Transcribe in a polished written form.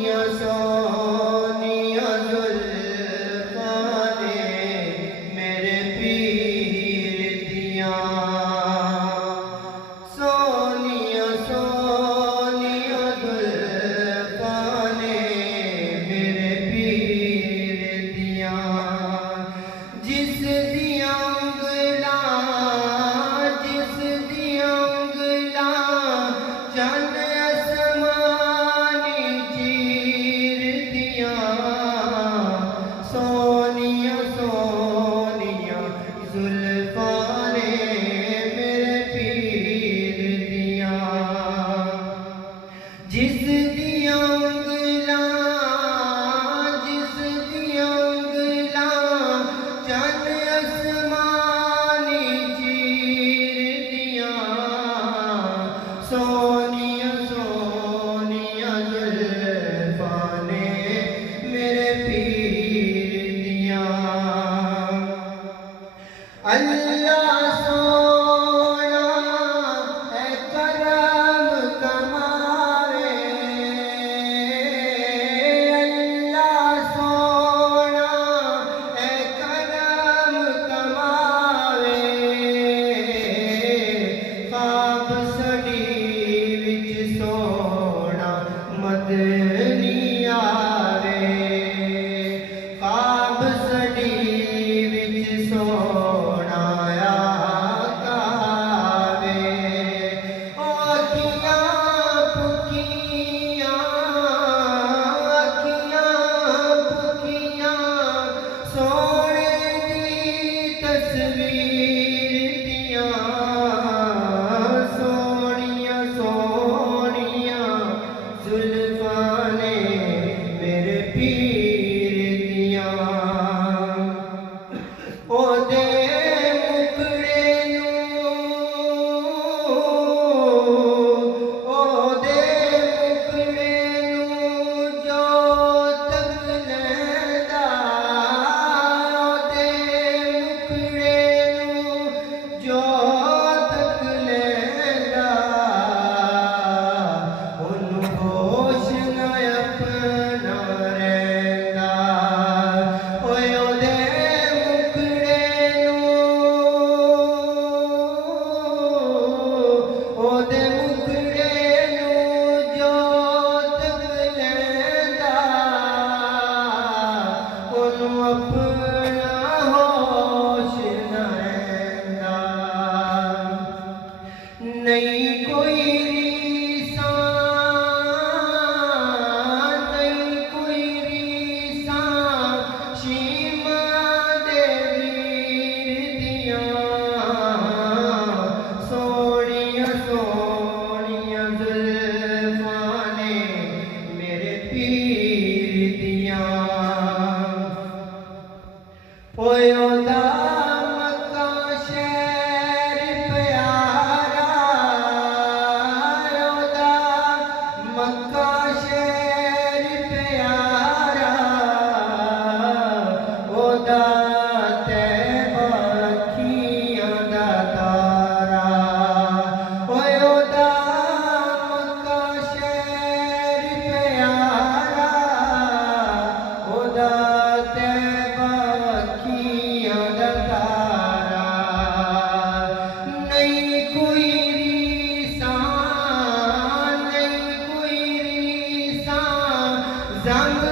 सोनिया जुल्फा ने मेरे पीर दिया। सोनिया सोनिया जुल्फा ने मेरे पीर दिया। जिस दिया उंगला चंद आसमानी चीर दिया। सोनिया सोनिया जुल्फा ने मेरे पीर दिया। जिस दिया उंगला चंद आसमानी चीर दिया। सोनिया सोनिया जुल्फा ने मेरे पीर दिया। अल्लाह सोना है करम कमावे। अल्लाह सोना है करम कमावे। ख्वाब सड़ी विच सोना मदनी आवे। ख्वाब सड़ी विच सोना आवे। अखियां पुखियां सोने दी तस्वीर दिया। सोनिया सोनिया जुल्फा ने मेरे पीर दिया। ओदे मुखड़े नूं जो तक लैंदा। ओदे मुखड़े नूं जो तक लैंदा। ओनू होश ना अपना रहिंदा। ओए ओदे मुखड़े नूं जो तक लैंदा। ओनू अपना होश ना रहिंदा। नहीं कोई रीसां शीमा दे वीर दिया। सोनिया सोनिया जुल्फा ने मेरे पीर दिया। ओए ओदा मक्का शहर प्यारा। ओदा मक्का शहर प्यारा। ओदा तैबा अखियां दा तारा। ओए ओदा मक्का शहर प्यारा। ओदा तैबा अखियां दा तारा। नहीं कोई रीसां जंग